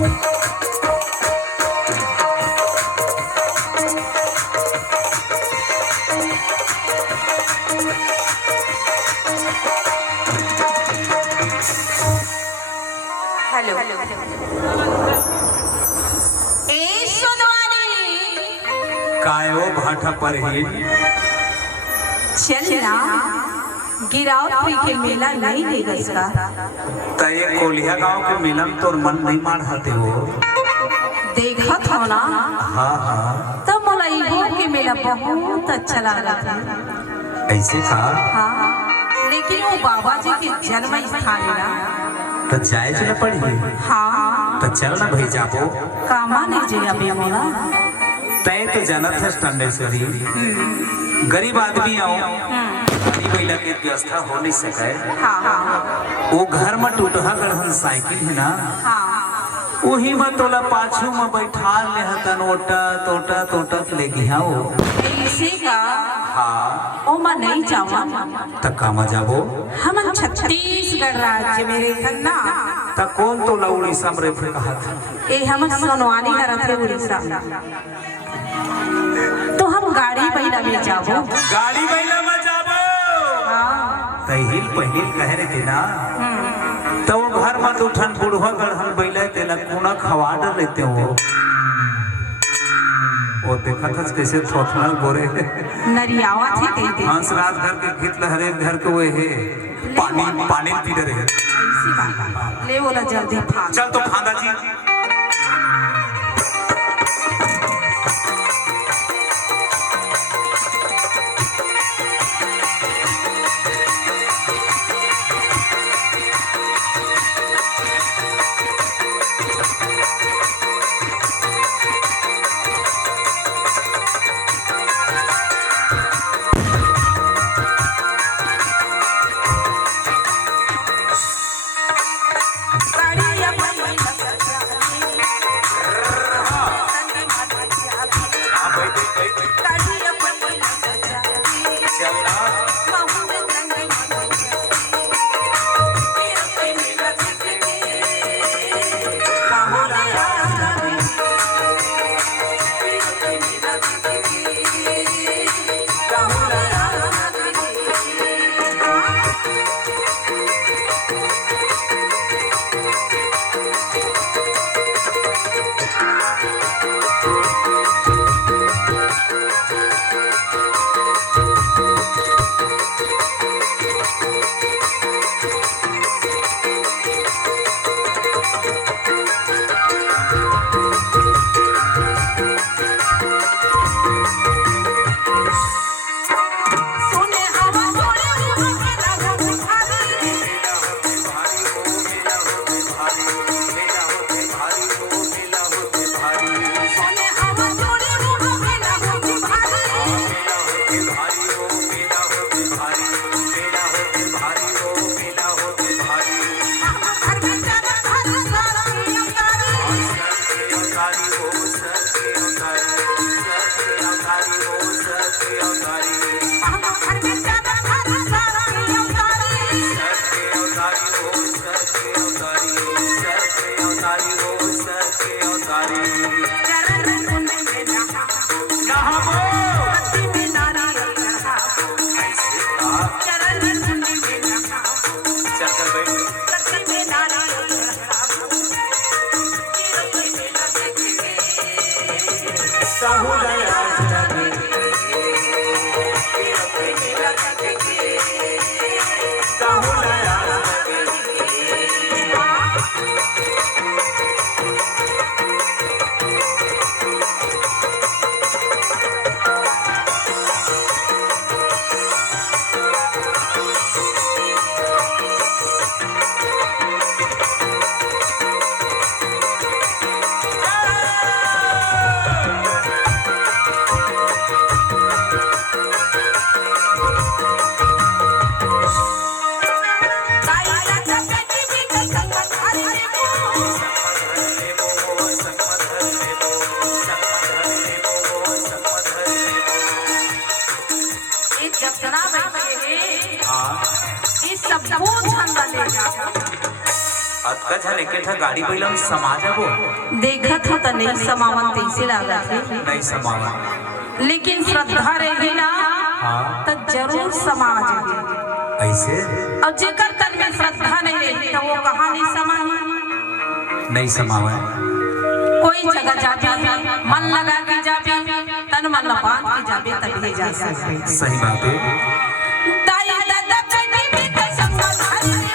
Hello ए सुनवानी कायो भाटा पर ही चलना गिरावट के मेला नहीं देगा इसका तय कोलिया गांव के मेला में तोर मन नहीं मार हाते हो देखा था ना। हाँ हाँ तो मलाइबो के मेला बहुत अच्छा लगा था। ऐसे था। हाँ लेकिन वो बाबा जी के जन्म स्थान है ना तो जाए चल पड़ी। हाँ तो चल ना भाई जाबो कामा नहीं जाइए अभी मोला तय तो जानत है स्टैंडेश्वरी गरीब आदमी आओ गरीब महिला की व्यवस्था हो नहीं सके। हाँ वो घर में टूटहा गढ़न साइकिल है ना वही में तोला पाछू में बैठा ले हतन ओटा तोटा तोटा ले गया वो इसी का हाँ ओ मैं नहीं जावा तक कामा जाबो हम छत्तीसगढ़ राज्य में रहन ना तक कौन तोला उड़ीसा में रहे कहा था ए हम सोनवानी करत है उड़ीसा तो हम गाड़ी बैला में जाबो गाड़ी बैला में जाबो हाँ तहिल पहिल कह रहे थे ना तो वो घर में उठन बुढ़वा गढ़न बैला तेला कोना खवा डर लेते हो वो देखा था कैसे थोथनल बोरे नरियावा थे कहते हंसराज घर के गीत लहरे घर के वो है पानी पानी पी रहे ऐसी बात ले बोला जल्दी भाग चल तो फांदा जी कछले के ठा गाड़ी पहिलम समाज हो देखत हो त नहीं समावन तैसे लागत है नहीं समावन लेकिन श्रद्धा रही ना हाँ तो जरूर समाज है ऐसे और जेकर तन में श्रद्धा नहीं रही तो वो कहाँ नहीं समाही नहीं समावे कोई जगह जाबे मन लगा के जाबे तन मन बांध के जाबे तभी जा सकते सही बात है दाई दादा बेटी भी कसम धर ले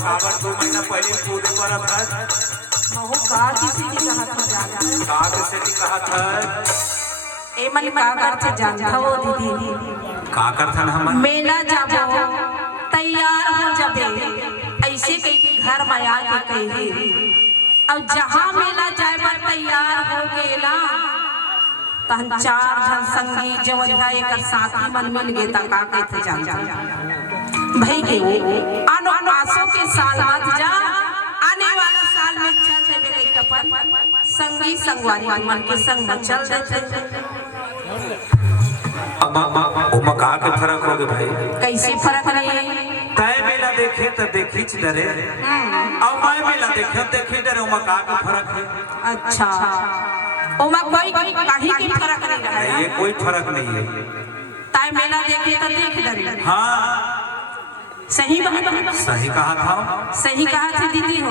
काबर 2 महीना पहले कूदे पर था बहु का किसी की कहा था जाना का कैसे की कहा था ए मन का करते जानता वो दीदी का करथन हम मेला जाबो तैयार हो जाबे ऐसे कई घर में आ के कही अब जहां मेला जाए पर तैयार हो गेला तहन 4 जन संगी जवन है एकर साथी मन मिल गे त का कहते जान भाई के आनो आसो के साल मत जा आने वाला साल में चल जेबे कई कपन संगी संगवारी मन के संग में चल देते अब ओ का के फर्क हो गए भाई कैसे फर्क नहीं तय मेला देखे तो देखिच डरे अब मैं मेला देखे देखी डरे ओ का के फर्क है अच्छा ओमा कोई काहे की फर्क नहीं रहा ये कोई फर्क नहीं है ताय मेला देखे तो देख डरे हाँ सही बात सही कहा था सही कहा थी दीदी हो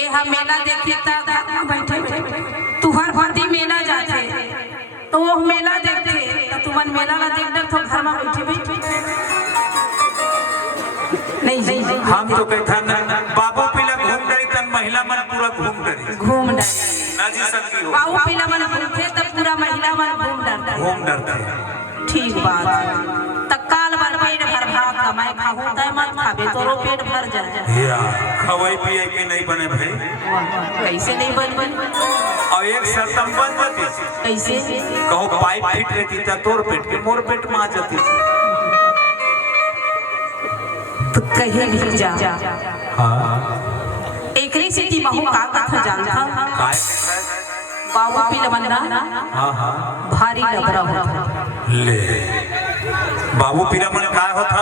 ए हम मेला देखे त बैठे बैठे तू हर भर्ती मेला जाते तो वो मेला देखते तो तुमन मेला ना देख डर तो घर में बैठे बैठे नहीं हम तो कहथन बाबू पिला घूम डरी तन महिला मन पूरा घूम डरी घूम डर ना जी सकती हो बाबू पिला मन घूमते तो पूरा महिला मन घूम डरते ठीक बात तकाल बार पेट भर भात कमाए खाहू तय मत खाबे तोरो पेट भर जाए या खवाई पिए के नहीं बने भाई कैसे नहीं बन और एक शर्तम बन जाती कैसे कहो पाइप फिट रहती था तोर पेट के मोर पेट में आ जाती तो कहीं भी जा हाँ एकरी से की बहु का कथा जानता काय बाबू पिलमन्ना हाँ हाँ भारी लबरा होता ले बाबू पिरामन काय होता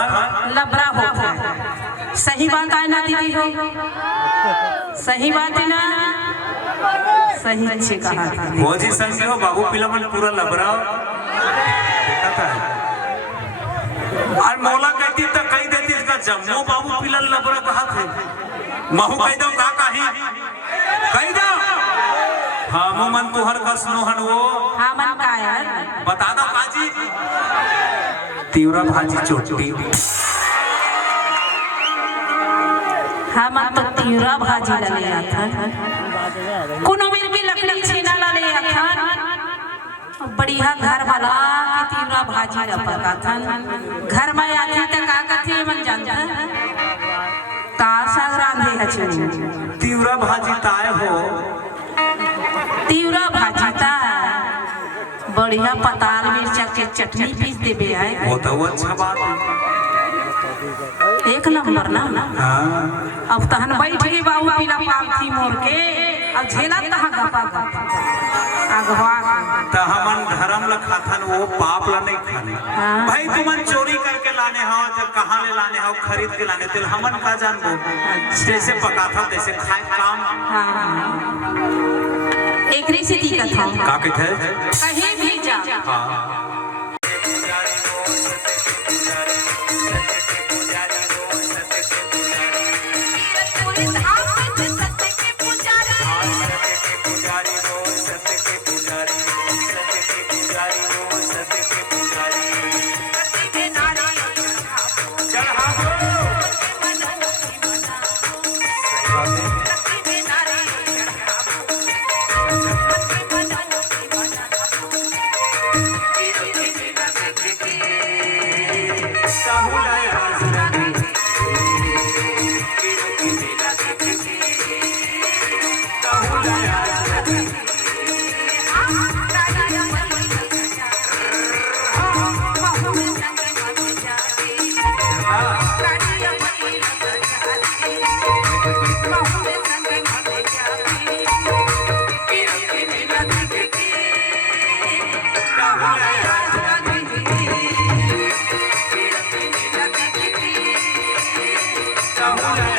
लबरा होता सही बात है ना दीदी हो सही बात है ना सही अच्छे कहा था वो जी संग हो बाबू पिरामन पूरा लबरा देखा था और मौला कहती तो कही देती इसका जम्मू बाबू पिला लबरा कहा थे महू कह दो का कहीं कही दो हाँ मुमन तुहर का स्नोहन वो हाँ मन कायर बता दो काजी तीव्रा भाजी चोटी हाँ मन तो तीव्रा भाजी ले जाता कोनो मिल भी लकड़ी छीना ले जाता बढ़िया घर वाला की तीव्रा भाजी न पकाथन घर में आती तो का कथी मन जानता का साग रांधे हचे तीव्रा भाजी ताए हो तीव्रा भाजी ता बढ़िया पताल मिर्चा के चटनी पीस देवे आए वो तो अच्छा बात है। एक नंबर ना। हाँ अब तहन बैठ गई बाबू पीला पालथी मोर के अब झेला तहा गपा अगवा तो हमन धर्म ला खाथन वो पाप ला नहीं खाने। भाई तुमन चोरी करके लाने हो जब कहाँ ले लाने हो खरीद के लाने तिल हमन का जान दो जैसे पका था तैसे खाए काम। एक री से दिक्कत हो का कहते कहीं भी जा हाँ Come on.